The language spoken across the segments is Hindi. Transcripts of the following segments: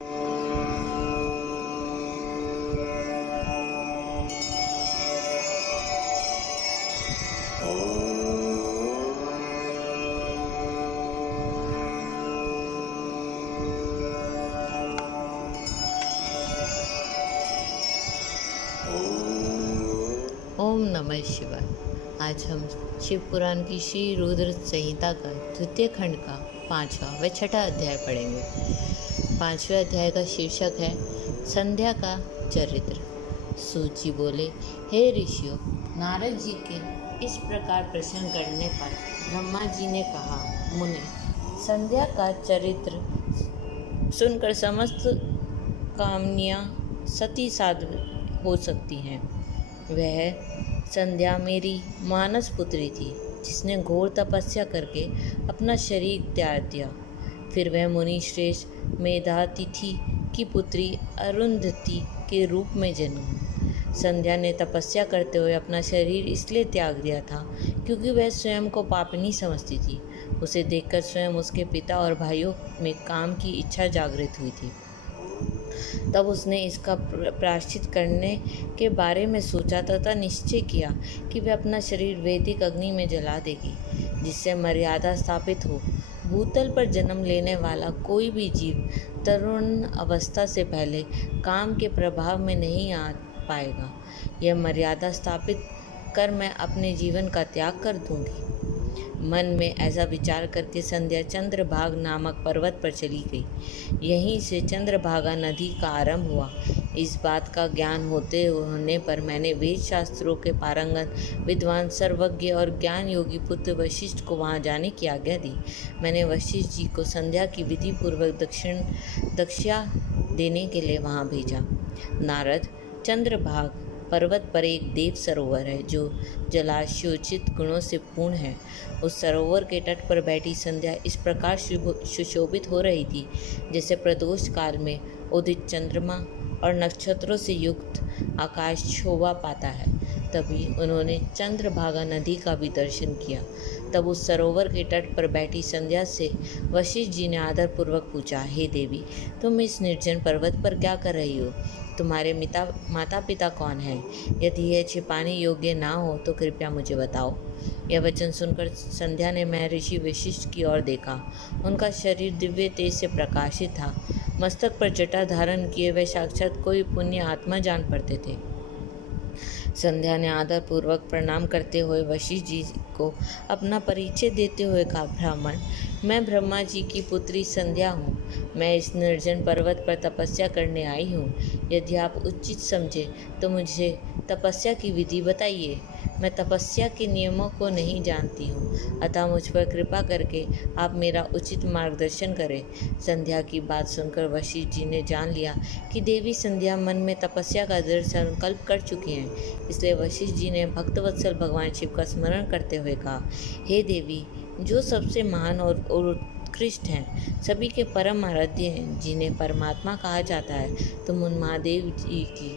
ओम नमः शिवाय। आज हम शिव पुराण की श्री रुद्र संहिता का द्वितीय खंड का 5वां व 6ठा अध्याय पढ़ेंगे। 5वें अध्याय का शीर्षक है संध्या का चरित्र। सूत जी बोले, हे ऋषियों, नारद जी के इस प्रकार प्रश्न करने पर ब्रह्मा जी ने कहा, मुने, संध्या का चरित्र सुनकर समस्त कामनियाँ सती साध हो सकती हैं। वह संध्या मेरी मानस पुत्री थी, जिसने घोर तपस्या करके अपना शरीर त्याग दिया। फिर वह मुनि श्रेष्ठ मेधातिथि की पुत्री अरुंधति के रूप में जन्मी। संध्या ने तपस्या करते हुए अपना शरीर इसलिए त्याग दिया था क्योंकि वह स्वयं को पापिनी समझती थी। उसे देखकर स्वयं उसके पिता और भाइयों में काम की इच्छा जागृत हुई थी। तब उसने इसका प्रायश्चित करने के बारे में सोचा तथा निश्चय किया कि वह अपना शरीर वैदिक अग्नि में जला देगी, जिससे मर्यादा स्थापित हो। भूतल पर जन्म लेने वाला कोई भी जीव तरुण अवस्था से पहले काम के प्रभाव में नहीं आ पाएगा। यह मर्यादा स्थापित कर मैं अपने जीवन का त्याग कर दूंगी। मन में ऐसा विचार करके संध्या चंद्रभागा नामक पर्वत पर चली गई। यहीं से चंद्रभागा नदी का आरंभ हुआ। इस बात का ज्ञान होने पर मैंने वेद शास्त्रों के पारंगत विद्वान, सर्वज्ञ और ज्ञान योगी पुत्र वशिष्ठ को वहां जाने की आज्ञा दी। मैंने वशिष्ठ जी को संध्या की विधि पूर्वक दक्षा देने के लिए वहां भेजा। नारद, चंद्रभागा पर्वत पर एक देव सरोवर है जो जलाशयोचित गुणों से पूर्ण है। उस सरोवर के तट पर बैठी संध्या इस प्रकार सुशोभित हो रही थी जैसे प्रदोष काल में उदित चंद्रमा और नक्षत्रों से युक्त आकाश शोभा पाता है। तभी उन्होंने चंद्रभागा नदी का भी दर्शन किया। तब उस सरोवर के तट पर बैठी संध्या से वशिष्ठ जी ने आदरपूर्वक पूछा, हे देवी, तुम इस निर्जन पर्वत पर क्या कर रही हो? तुम्हारे माता पिता कौन हैं? यदि यह छिपाने योग्य ना हो तो कृपया मुझे बताओ। यह वचन सुनकर संध्या ने महर्षि वशिष्ठ की ओर देखा। उनका शरीर दिव्य तेज से प्रकाशित था। मस्तक पर जटा धारण किए वे साक्षात कोई पुण्य आत्मा जान पड़ते थे। संध्या ने आदरपूर्वक प्रणाम करते हुए वशिष्ठ जी को अपना परिचय देते हुए कहा, ब्राह्मण, मैं ब्रह्मा जी की पुत्री संध्या हूँ। मैं इस निर्जन पर्वत पर तपस्या करने आई हूँ। यदि आप उचित समझे तो मुझे तपस्या की विधि बताइए। मैं तपस्या के नियमों को नहीं जानती हूँ, अतः मुझ पर कृपा करके आप मेरा उचित मार्गदर्शन करें। संध्या की बात सुनकर वशिष्ठ जी ने जान लिया कि देवी संध्या मन में तपस्या का दृढ़ संकल्प कर चुकी हैं। इसलिए वशिष्ठ जी ने भक्तवत्सल भगवान शिव का स्मरण करते हुए कहा, हे देवी, जो सबसे महान और उत्कृष्ट हैं, सभी के परम आराध्य हैं, जिन्हें परमात्मा कहा जाता है, तुम उन महादेव जी की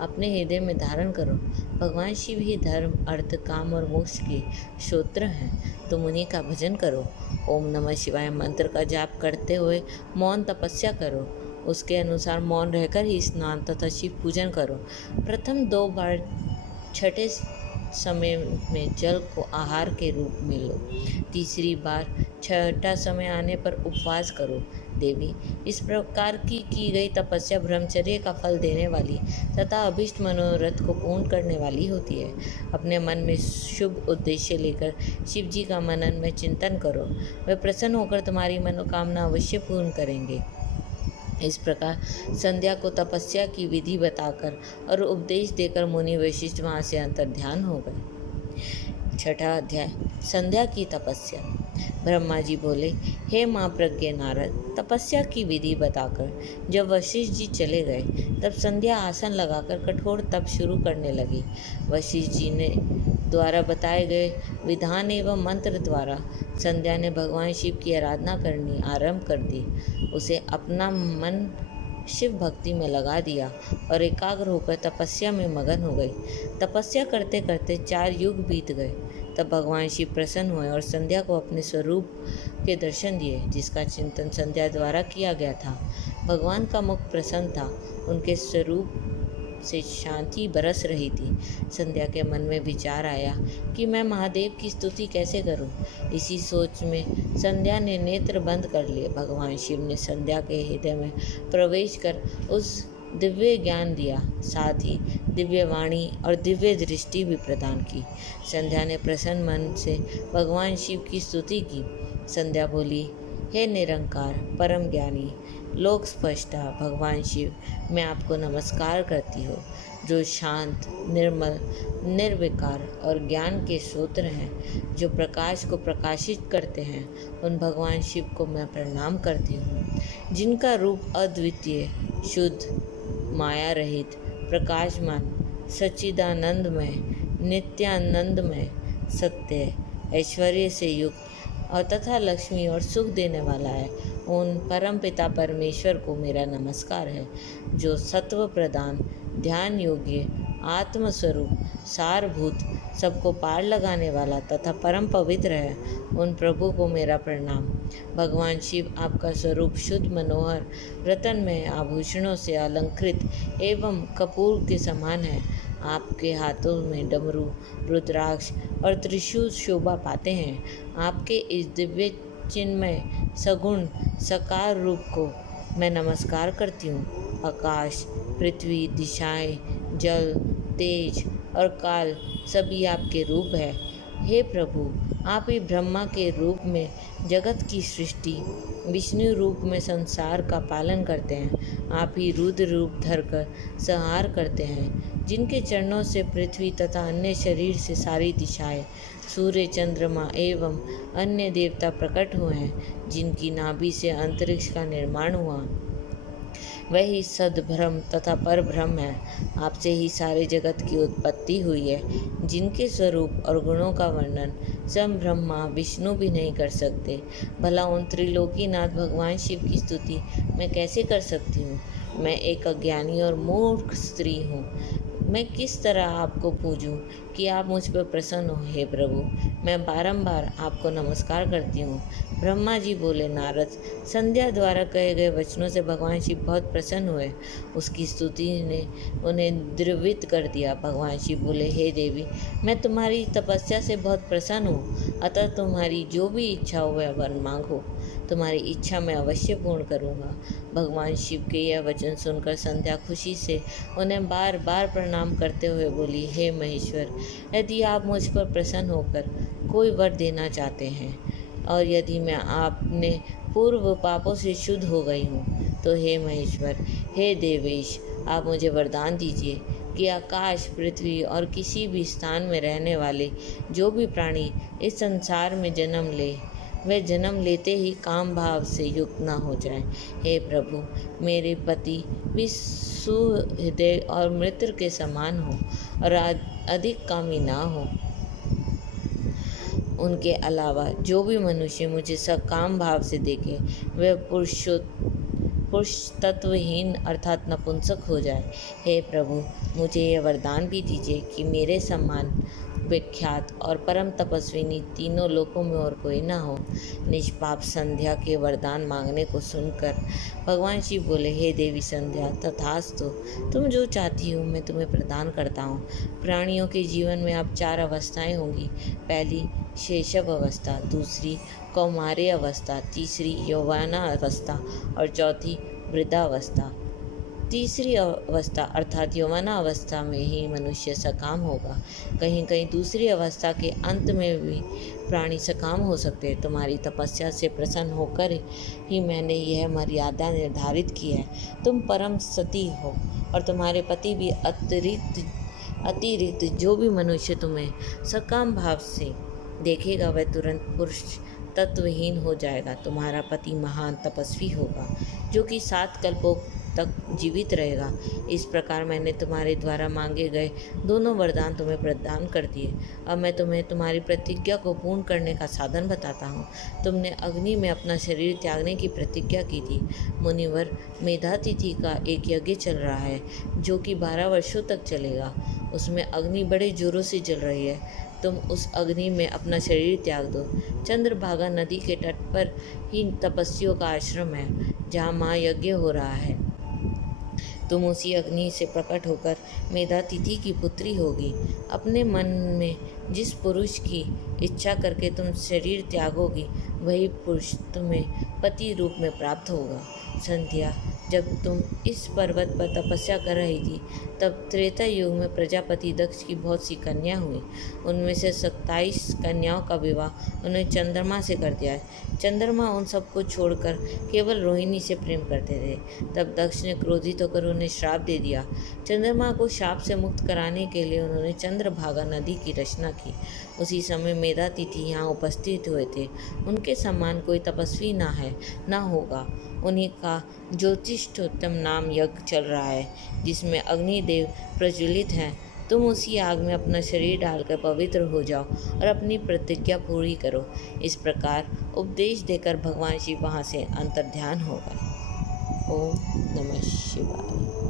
अपने हृदय में धारण करो। भगवान शिव ही धर्म, अर्थ, काम और मोक्ष के स्रोत हैं। तुम उन्हीं का भजन करो। ओम नमः शिवाय मंत्र का जाप करते हुए मौन तपस्या करो। उसके अनुसार मौन रहकर ही स्नान तथा शिव पूजन करो। प्रथम 2 बार छठे समय में जल को आहार के रूप में लो। तीसरी बार छठा समय आने पर उपवास करो। देवी, इस प्रकार की गई तपस्या ब्रह्मचर्य का फल देने वाली तथा अभीष्ट मनोरथ को पूर्ण करने वाली होती है। अपने मन में शुभ उद्देश्य लेकर शिव जी का मनन में चिंतन करो। वे प्रसन्न होकर तुम्हारी मनोकामना अवश्य पूर्ण करेंगे। इस प्रकार संध्या को तपस्या की विधि बताकर और उपदेश देकर मुनि वशिष्ठ वहाँ से अंतर्ध्यान हो गए। 6ठा अध्याय, संध्या की तपस्या। ब्रह्मा जी बोले, हे माँ प्रज्ञ नारद, तपस्या की विधि बताकर जब वशिष्ठ जी चले गए तब संध्या आसन लगाकर कठोर तप शुरू करने लगी। वशिष्ठ जी ने द्वारा बताए गए विधान एवं मंत्र द्वारा संध्या ने भगवान शिव की आराधना करनी आरंभ कर दी। उसे अपना मन शिव भक्ति में लगा दिया और एकाग्र होकर तपस्या में मगन हो गई। तपस्या करते करते 4 युग बीत गए। तब भगवान शिव प्रसन्न हुए और संध्या को अपने स्वरूप के दर्शन दिए, जिसका चिंतन संध्या द्वारा किया गया था। भगवान का मुख प्रसन्न था, उनके स्वरूप से शांति बरस रही थी। संध्या के मन में विचार आया कि मैं महादेव की स्तुति कैसे करूं। इसी सोच में संध्या ने नेत्र बंद कर लिए। भगवान शिव ने संध्या के हृदय में प्रवेश कर उस दिव्य ज्ञान दिया, साथ ही दिव्य वाणी और दिव्य दृष्टि भी प्रदान की। संध्या ने प्रसन्न मन से भगवान शिव की स्तुति की। संध्या बोली, हे निरंकार परम ज्ञानी लोक स्पष्टा भगवान शिव, मैं आपको नमस्कार करती हूँ, जो शांत, निर्मल, निर्विकार और ज्ञान के सूत्र हैं, जो प्रकाश को प्रकाशित करते हैं। उन भगवान शिव को मैं प्रणाम करती हूँ, जिनका रूप अद्वितीय, शुद्ध, माया रहित, प्रकाशमान, सच्चिदानंदमय, नित्यानंदमय, सत्य, ऐश्वर्य से युक्त और तथा लक्ष्मी और सुख देने वाला है। उन परम पिता परमेश्वर को मेरा नमस्कार है, जो सत्व प्रदान, ध्यान योग्य, आत्मस्वरूप, सारभूत, सबको पार लगाने वाला तथा परम पवित्र है। उन प्रभु को मेरा प्रणाम। भगवान शिव, आपका स्वरूप शुद्ध, मनोहर, रत्नमय, आभूषणों से अलंकृत एवं कपूर के समान है। आपके हाथों में डमरू, रुद्राक्ष और त्रिशूल शोभा पाते हैं। आपके इस दिव्य चिन्मय सगुण साकार रूप को मैं नमस्कार करती हूँ। आकाश, पृथ्वी, दिशाएं, जल, तेज और काल सभी आपके रूप है। हे प्रभु, आप ही ब्रह्मा के रूप में जगत की सृष्टि, विष्णु रूप में संसार का पालन करते हैं। आप ही रुद्र रूप धरकर संहार करते हैं, जिनके चरणों से पृथ्वी तथा अन्य शरीर से सारी दिशाएं, सूर्य, चंद्रमा एवं अन्य देवता प्रकट हुए हैं, जिनकी नाभि से अंतरिक्ष का निर्माण हुआ। वही सद्ब्रह्म तथा परब्रह्म है। आपसे ही सारे जगत की उत्पत्ति हुई है, जिनके स्वरूप और गुणों का वर्णन स्वयं ब्रह्मा विष्णु भी नहीं कर सकते। भला उन त्रिलोकीनाथ भगवान शिव की स्तुति मैं कैसे कर सकती हूँ? मैं एक अज्ञानी और मूर्ख स्त्री हूँ। मैं किस तरह आपको पूजूं कि आप मुझ पर प्रसन्न हो? हे प्रभु, मैं बारंबार आपको नमस्कार करती हूँ। ब्रह्मा जी बोले, नारद, संध्या द्वारा कहे गए वचनों से भगवान शिव बहुत प्रसन्न हुए। उसकी स्तुति ने उन्हें द्रवित कर दिया। भगवान शिव बोले, हे देवी, मैं तुम्हारी तपस्या से बहुत प्रसन्न हूँ, अतः तुम्हारी जो भी इच्छा हो वह वर मांगो, तुम्हारी इच्छा मैं अवश्य पूर्ण करूँगा। भगवान शिव के यह वचन सुनकर संध्या खुशी से उन्हें बार बार प्रणाम करते हुए बोली, हे महेश्वर, यदि आप मुझ पर प्रसन्न होकर कोई वर देना चाहते हैं और यदि मैं आपने पूर्व पापों से शुद्ध हो गई हूँ, तो हे महेश्वर, हे देवेश, आप मुझे वरदान दीजिए कि आकाश, पृथ्वी और किसी भी स्थान में रहने वाले जो भी प्राणी इस संसार में जन्म ले, वे जन्म लेते ही काम भाव से युक्त न हो जाएं। हे प्रभु, मेरे पति भी सुहृदय और मृत्यु के समान हो और अधिक कामी ना हो। उनके अलावा जो भी मनुष्य मुझे सकाम भाव से देखे, वह पुरुष तत्वहीन अर्थात नपुंसक हो जाए। हे प्रभु, मुझे यह वरदान भी दीजिए कि मेरे समान विख्यात और परम तपस्विनी तीनों लोकों में और कोई ना हो। निष्पाप संध्या के वरदान मांगने को सुनकर भगवान शिव बोले, हे देवी संध्या, तथास्तु, तुम जो चाहती हो मैं तुम्हें प्रदान करता हूँ। प्राणियों के जीवन में अब 4 अवस्थाएं होंगी। पहली शैशव अवस्था, दूसरी कौमार्य अवस्था, तीसरी यौवना अवस्था और चौथी वृद्धावस्था। तीसरी अवस्था अर्थात यौवना अवस्था में ही मनुष्य सकाम होगा। कहीं कहीं दूसरी अवस्था के अंत में भी प्राणी सकाम हो सकते हैं। तुम्हारी तपस्या से प्रसन्न होकर ही मैंने यह मर्यादा निर्धारित की है। तुम परम सती हो और तुम्हारे पति भी अतिरिक्त जो भी मनुष्य तुम्हें सकाम भाव से देखेगा वह तुरंत पुरुष तत्वहीन हो जाएगा। तुम्हारा पति महान तपस्वी होगा, जो कि 7 कल्पों तक जीवित रहेगा। इस प्रकार मैंने तुम्हारे द्वारा मांगे गए दोनों वरदान तुम्हें प्रदान कर दिए। अब मैं तुम्हें तुम्हारी प्रतिज्ञा को पूर्ण करने का साधन बताता हूँ। तुमने अग्नि में अपना शरीर त्यागने की प्रतिज्ञा की थी। मुनिवर, मेधातिथि का एक यज्ञ चल रहा है जो कि 12 वर्षों तक चलेगा। उसमें अग्नि बड़े जोरों से जल रही है। तुम उस अग्नि में अपना शरीर त्याग दो। चंद्रभागा नदी के तट पर ही तपस्वियों का आश्रम है जहाँ महायज्ञ हो रहा है। तुम उसी अग्नि से प्रकट होकर मेधातिथि की पुत्री होगी। अपने मन में जिस पुरुष की इच्छा करके तुम शरीर त्यागोगी वही पुरुष तुम्हें पति रूप में प्राप्त होगा। संध्या, जब तुम इस पर्वत पर तपस्या कर रही थी तब त्रेता युग में प्रजापति दक्ष की बहुत सी कन्या हुई। उनमें से 27 कन्याओं का विवाह उन्हें चंद्रमा से कर दिया है। चंद्रमा उन सबको छोड़कर केवल रोहिणी से प्रेम करते थे। तब दक्ष ने क्रोधित होकर उन्हें श्राप दे दिया। चंद्रमा को शाप से मुक्त कराने के लिए उन्होंने चंद्रभागा नदी की रचना की। उसी समय मेधातिथि यहाँ उपस्थित हुए थे। उनके समान कोई तपस्वी न होगा। उन्हीं का ज्योतिषोत्तम नाम यज्ञ चल रहा है जिसमें अग्निदेव प्रज्वलित हैं। तुम उसी आग में अपना शरीर डालकर पवित्र हो जाओ और अपनी प्रतिज्ञा पूरी करो। इस प्रकार उपदेश देकर भगवान शिव वहाँ से अंतर्ध्यान हो गए। ओम नमः शिवाय।